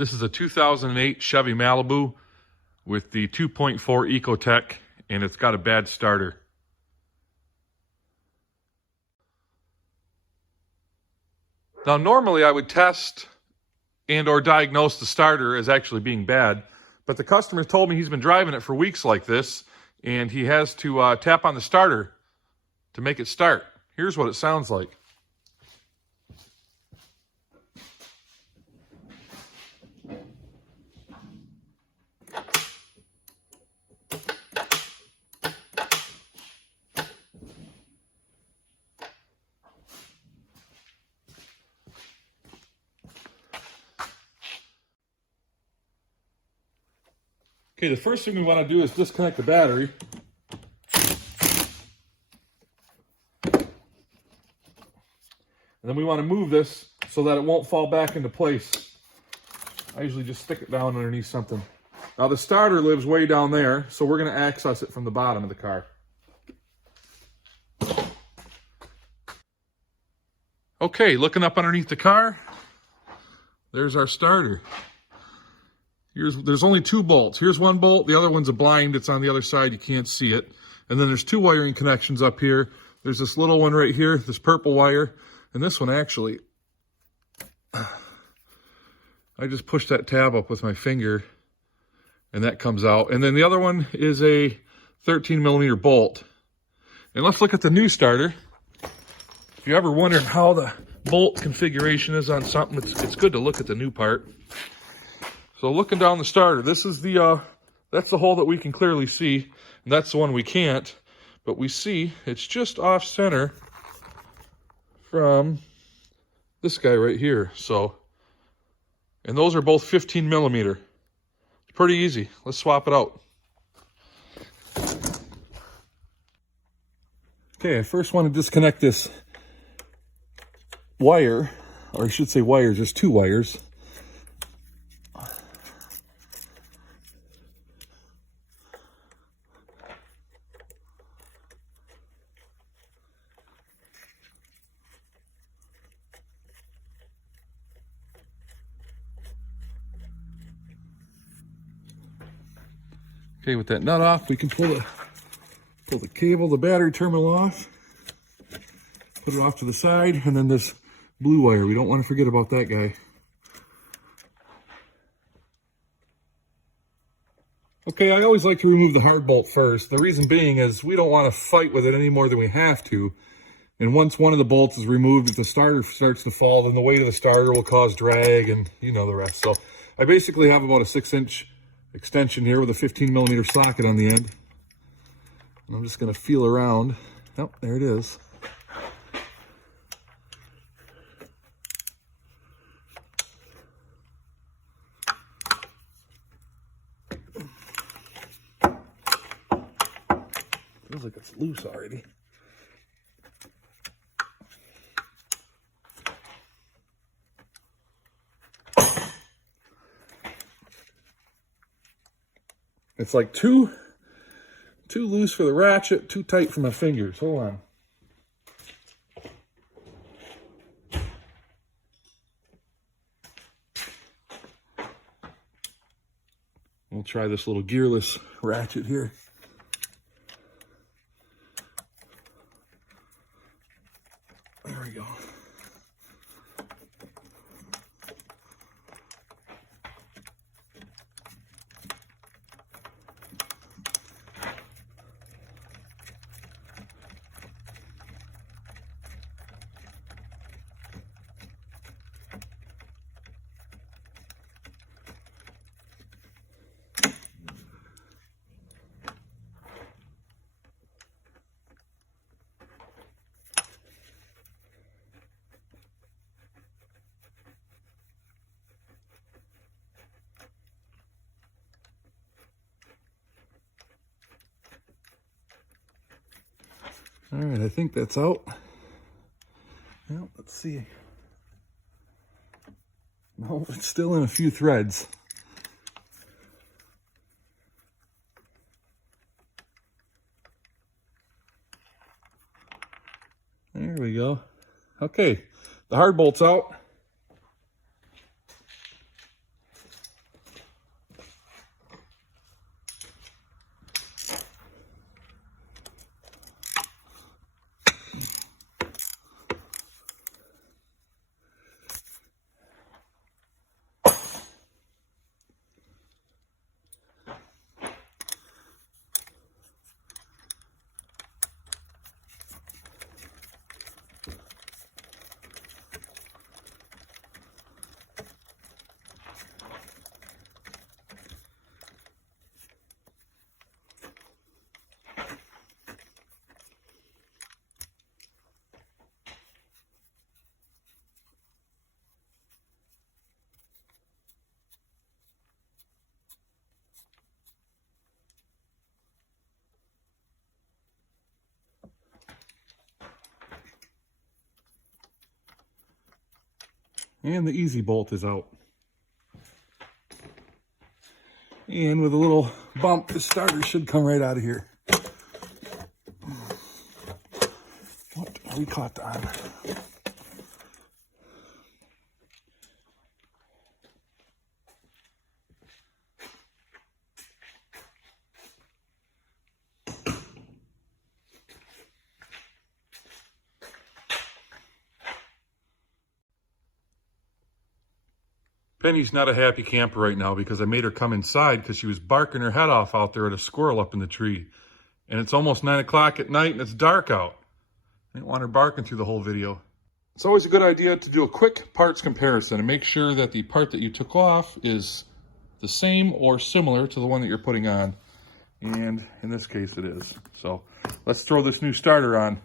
This is a 2008 Chevy Malibu with the 2.4 Ecotec, and it's got a bad starter. Now, normally I would test and or diagnose the starter as actually being bad, but the customer told me he's been driving it for weeks like this, and he has to tap on the starter to make it start. Here's what it sounds like. Okay, the first thing we want to do is disconnect the battery. And then we want to move this so that it won't fall back into place. I usually just stick it down underneath something. Now the starter lives way down there, so we're going to access it from the bottom of the car. Okay, looking up underneath the car, there's our starter. There's only two bolts. Here's one bolt, the other one's a blind, it's on the other side, you can't see it. And then there's two wiring connections up here. There's this little one right here, this purple wire, and this one actually, I just push that tab up with my finger and that comes out. And then the other one is a 13mm bolt. And let's look at the new starter. If you ever wondered how the bolt configuration is on something, it's good to look at the new part. So looking down the starter, this is that's the hole that we can clearly see, and that's the one we can't. But we see it's just off center from this guy right here. So, and those are both 15mm. It's pretty easy. Let's swap it out. Okay, I first want to disconnect this wire, or I should say wires. There's two wires. Okay, with that nut off, we can pull the cable, the battery terminal off, put it off to the side, and then this blue wire. We don't want to forget about that guy. Okay, I always like to remove the hard bolt first. The reason being is we don't want to fight with it any more than we have to. And once one of the bolts is removed, if the starter starts to fall, then the weight of the starter will cause drag, and you know the rest. So I basically have about a 6-inch extension here with a 15mm socket on the end. And I'm just going to feel around. Oh, there it is. Feels like it's loose already. It's like too loose for the ratchet, too tight for my fingers. Hold on. We'll try this little gearless ratchet here. There we go. All right, I think that's out. Well, let's see. No, it's still in a few threads. There we go. Okay, the hard bolt's out. And the easy bolt is out. And with a little bump, the starter should come right out of here. What are we caught on? Penny's not a happy camper right now because I made her come inside because she was barking her head off out there at a squirrel up in the tree. And it's almost 9 o'clock at night and it's dark out. I didn't want her barking through the whole video. It's always a good idea to do a quick parts comparison and make sure that the part that you took off is the same or similar to the one that you're putting on. And in this case it is. So let's throw this new starter on.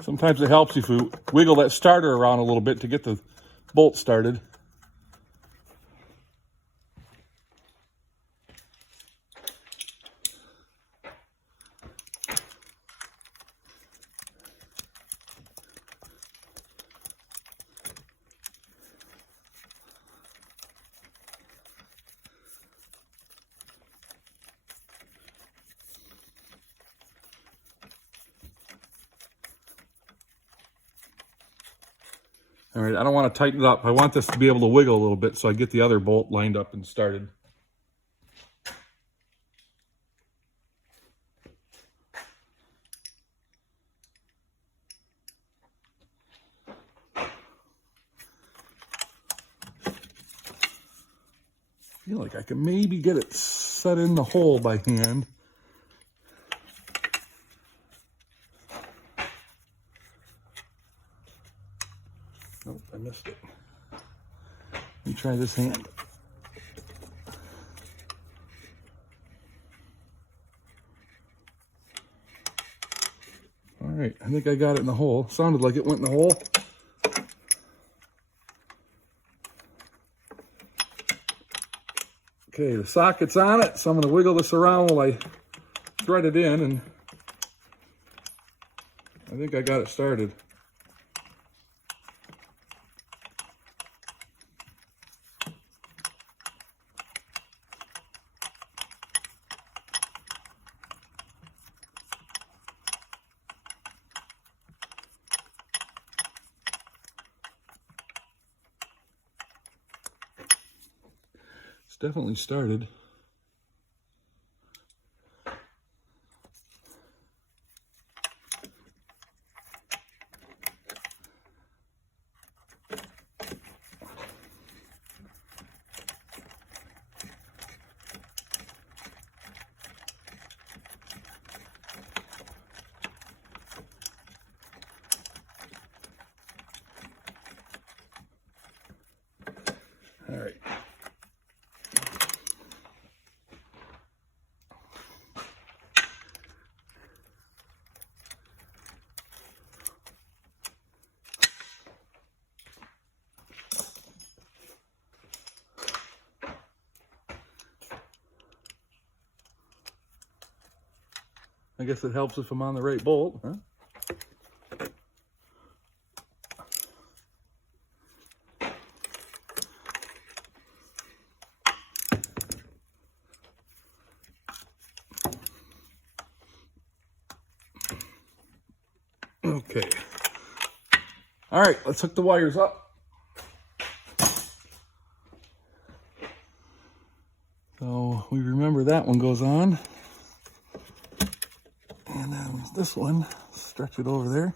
Sometimes it helps if you wiggle that starter around a little bit to get the bolt started. All right, I don't want to tighten it up. I want this to be able to wiggle a little bit so I get the other bolt lined up and started. I feel like I can maybe get it set in the hole by hand. Nope, I missed it. Let me try this hand. All right, I think I got it in the hole. Sounded like it went in the hole. Okay, the socket's on it, so I'm going to wiggle this around while I thread it in, and I think I got it started. It's definitely started. All right. I guess it helps if I'm on the right bolt, huh? Okay. All right, let's hook the wires up. So we remember that one goes on. And then this one, stretch it over there.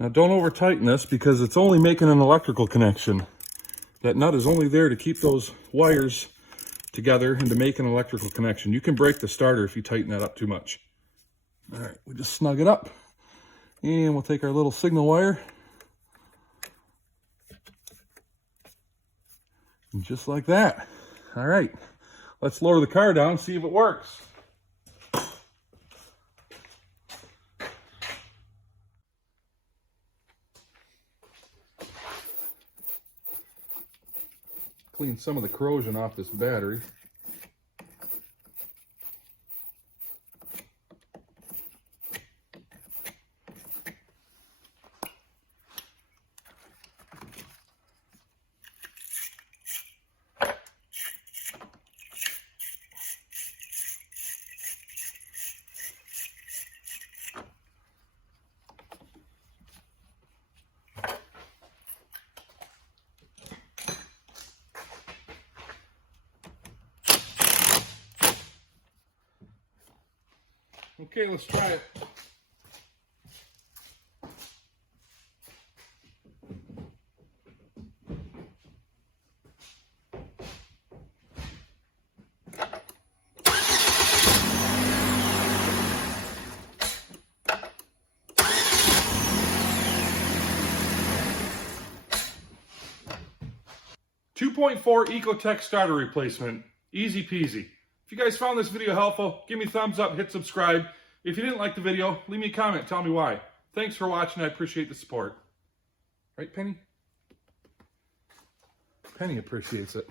Now don't over tighten this because it's only making an electrical connection. That nut is only there to keep those wires together and to make an electrical connection. You can break the starter if you tighten that up too much. All right, we just snug it up and we'll take our little signal wire. And just like that. All right, let's lower the car down and see if it works. Clean some of the corrosion off this battery. Okay, let's try it. .4 Ecotec starter replacement. Easy peasy. If you guys found this video helpful, give me a thumbs up, hit subscribe. If you didn't like the video, leave me a comment, tell me why. Thanks for watching, I appreciate the support. Right, Penny? Penny appreciates it.